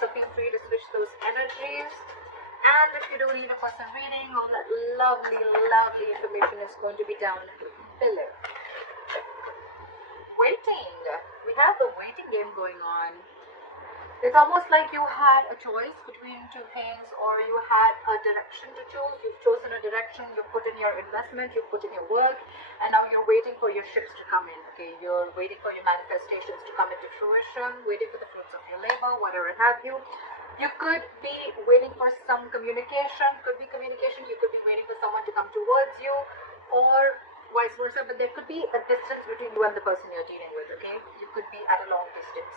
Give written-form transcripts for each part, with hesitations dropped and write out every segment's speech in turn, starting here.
So feel free to switch those energies. And if you do need a personal reading, all that lovely, lovely information is going to be down below. Waiting. We have the waiting game going on. It's almost like you had a choice between two things, or you had a direction to choose. You've chosen a direction, you've put in your investment, you've put in your work, and now you're waiting for your ships to come in. Okay, you're waiting for your manifestations to come into fruition, waiting for the fruits of your labor, whatever have you. You could be waiting for some communication, you could be waiting for someone to come towards you, or vice versa, but there could be a distance between you and the person you're dealing with, okay? You could be at a long distance.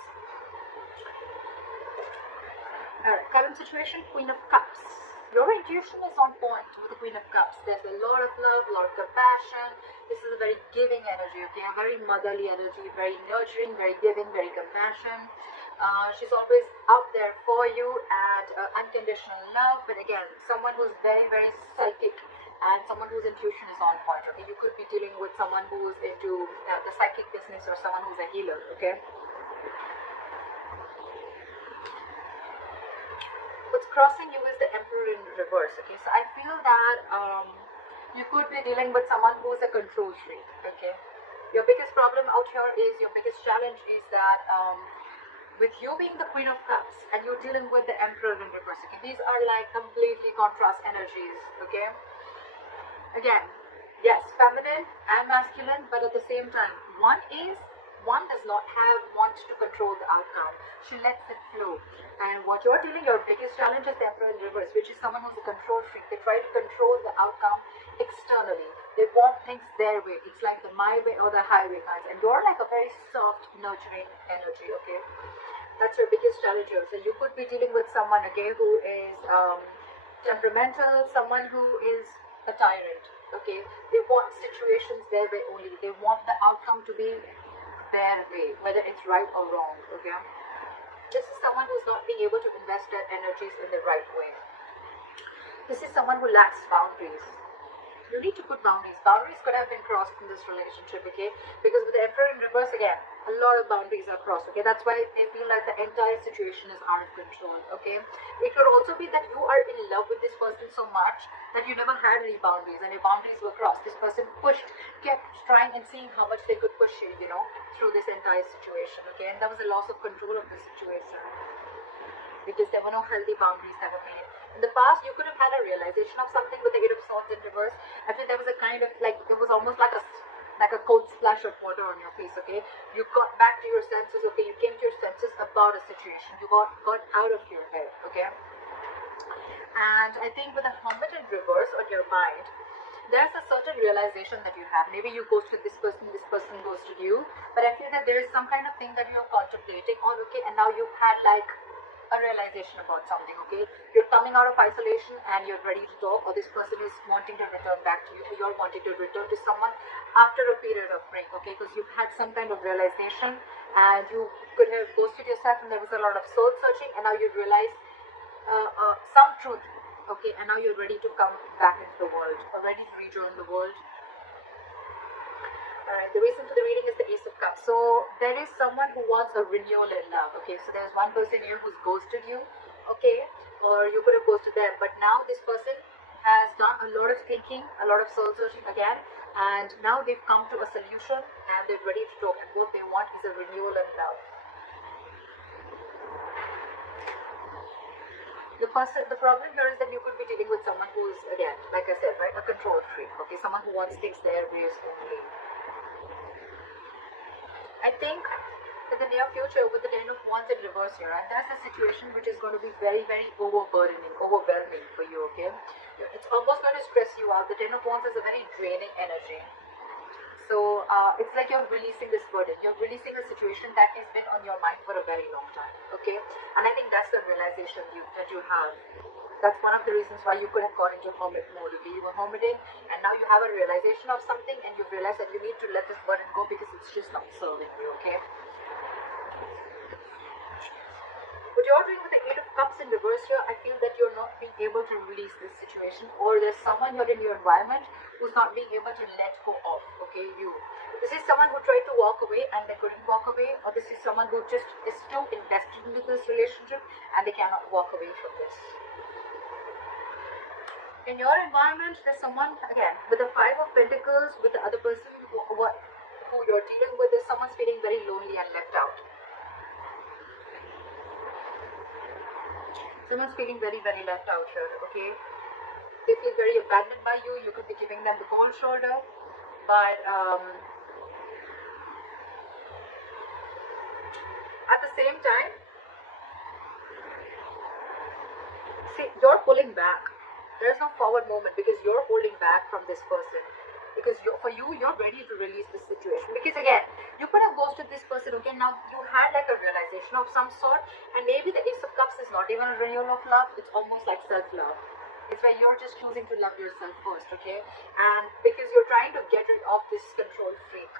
Alright, current situation, Queen of Cups. Your intuition is on point with the Queen of Cups. There's a lot of love, a lot of compassion. This is a very giving energy, okay? A very motherly energy, very nurturing, very giving, very compassion. She's always out there for you, and unconditional love. But again, someone who's very, very psychic, and someone whose intuition is on point, okay? You could be dealing with someone who's into the psychic business, or someone who's a healer, okay? What's crossing you is the Emperor in reverse, okay? So I feel that you could be dealing with someone who's a control freak, okay? Your biggest problem out here is, your biggest challenge is that with you being the Queen of Cups and you're dealing with the Emperor in reverse, okay? These are like completely contrast energies, okay? Again, yes, feminine and masculine, but at the same time, one does not want to control the outcome. She lets it flow. And what you're dealing, your biggest challenge is the Emperor in reverse, which is someone who's a control freak. They try to control the outcome externally. They want things their way. It's like the my way or the highway kinds. And you're like a very soft, nurturing energy, okay? That's your biggest challenge here. So you could be dealing with someone, okay, who is temperamental, someone who is a tyrant, okay? They want situations their way only. They want the outcome to be their way, whether it's right or wrong, okay? This is someone who's not being able to invest their energies in the right way. This is someone who lacks boundaries. You need to put boundaries. Boundaries could have been crossed in this relationship, okay? Because with the Emperor in reverse, again, a lot of boundaries are crossed, okay? That's why they feel like the entire situation is out of control, okay? It could also be that you are in love with this person so much that you never had any boundaries, and your boundaries were crossed. This person kept trying and seeing how much they could push you, through this entire situation, okay? And there was a loss of control of the situation, because there were no healthy boundaries that were made. In the past, you could have had a realization of something with the Eight of Swords in reverse. I feel there was a kind of, like, it was almost like a cold splash of water on your face, okay? You got back to your senses, okay? You came to your senses about a situation. You got out of your head, okay? And I think with the Hermit in reverse on your mind, there's a certain realization that you have. Maybe you ghosted this person ghosted you, but I feel that there is some kind of thing that you're contemplating on, okay? And now you've had like a realization about something, okay? You're coming out of isolation and you're ready to talk, or this person is wanting to return back to you, or you're wanting to return to someone after a period of break, okay? Because you've had some kind of realization, and you could have ghosted yourself, and there was a lot of soul searching, and now you realize some truth, okay? And now you're ready to come back into the world, or ready to rejoin the world. Alright, the reason for the reading is the Ace of Cups. So there is someone who wants a renewal in love, okay? So there's one person here who's ghosted you, okay? Or you could have ghosted them, but now this person has done a lot of thinking, a lot of soul searching again, and now they've come to a solution and they're ready to talk, and what they want is a renewal in love. The problem here is that you could be dealing with someone who's, again, like I said, right, a control freak, okay? Someone who wants things their ways only. I think in the near future, with the Ten of Wands in reverse here, and that's a situation which is going to be very, very overwhelming for you, okay? It's almost going to stress you out. The Ten of Wands is a very draining energy. So it's like you're releasing this burden. You're releasing a situation that has been on your mind for a very long time, okay? And I think that's the realization that you have. That's one of the reasons why you could have gone into hermit mode, okay? You were hermiting, and now you have a realization of something, and you realize that you need to let this burden go because it's just not serving you, okay? What you're doing with the Eight of Cups in reverse here, I feel that you're not being able to release this situation, or there's someone here in your environment who's not being able to let go of, okay, you. This is someone who tried to walk away and they couldn't walk away, or this is someone who just is too invested into this relationship and they cannot walk away from this. In your environment, there's someone, again, with the Five of Pentacles, with the other person who you're dealing with, is someone's feeling very lonely and left out. Someone's feeling very, very left out here, okay? They feel very abandoned by you. You could be giving them the cold shoulder, but at the same time, see, you're pulling back. There's no forward movement because you're holding back from this person. Because for you, you're ready to release this situation. Because again, you could have ghosted this person, okay? Now you had like a realization of some sort, and maybe the Ace of Cups is not even a renewal of love. It's almost like self-love. It's where you're just choosing to love yourself first, okay? And because you're trying to get rid of this control freak.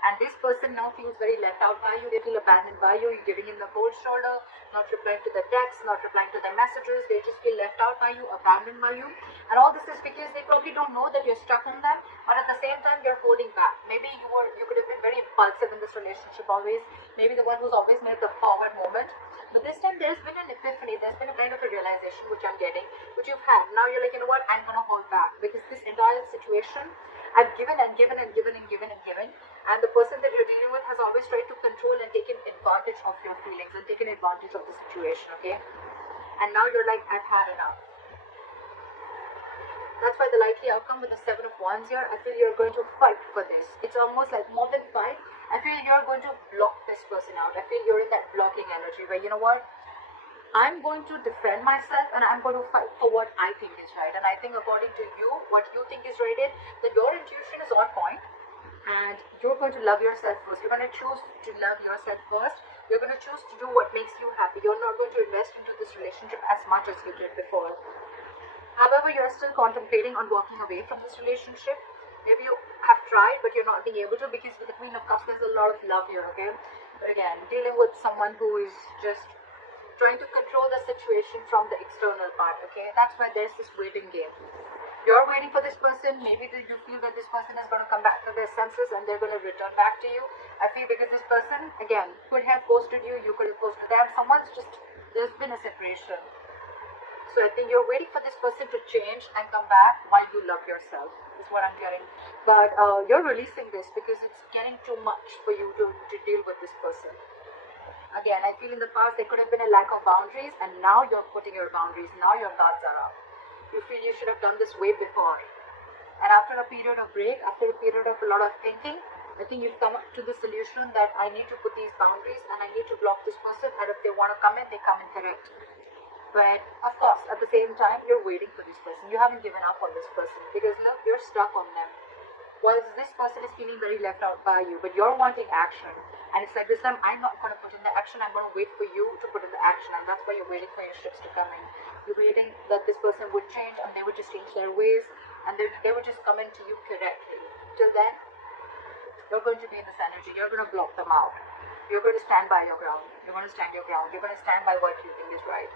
And this person now feels very left out by you. They feel abandoned by you. You're giving him the cold shoulder, not replying to the texts, not replying to the messages. They just feel left out by you, abandoned by you. And all this is because they probably don't know that you're stuck on them. But at the same time, you're holding back. Maybe you could have been very impulsive in this relationship always. Maybe the one who's always made the forward movement. But this time there's been an epiphany. There's been a kind of a realization which I'm getting, which you've had. Now you're like, you know what? I'm going to hold back. Because this entire situation, I've given and given and given and given and given. And the person that you're dealing with has always tried to control and taken advantage of your feelings and taken advantage of the situation, okay? And now you're like, I've had enough. That's why the likely outcome with the Seven of Wands here, I feel you're going to fight for this. It's almost like more than fight. I feel you're going to block this person out. I feel you're in that blocking energy where, you know what? I'm going to defend myself and I'm going to fight for what I think is right. And I think according to you, what you think is right is that your intuition is on point. And you're going to love yourself first. You're going to choose to love yourself first. You're going to choose to do what makes you happy. You're not going to invest into this relationship as much as you did before. However, you're still contemplating on walking away from this relationship. Maybe you have tried, but you're not being able to because with the Queen of Cups, there's a lot of love here, okay? But again, dealing with someone who is just trying to control the situation from the external part, okay? That's why there's this waiting game. You're waiting for this person. Maybe you feel that this person is going to come back to their senses and they're going to return back to you. I feel because this person, again, could have ghosted you. You could have ghosted them. There's been a separation. So I think you're waiting for this person to change and come back while you love yourself. Is what I'm getting. But you're releasing this because it's getting too much for you to deal with this person. Again, I feel in the past there could have been a lack of boundaries, and now you're putting your boundaries. Now your guards are up. You feel you should have done this way before. And after a period of break, after a period of a lot of thinking, I think you've come up to the solution that I need to put these boundaries and I need to block this person, and if they want to come in, they come in correct. But of course, at the same time, you're waiting for this person. You haven't given up on this person because look, you're stuck on them. Whilst this person is feeling very left out by you, but you're wanting action. And it's like this time, I'm not going to put in the action, I'm going to wait for you to put in the action. And that's why you're waiting for your ships to come in. You're waiting that this person would change and they would just change their ways. And they would just come into you correctly. Till then, you're going to be in this energy. You're going to block them out. You're going to stand by your ground. You're going to stand your ground. You're going to stand by what you think is right.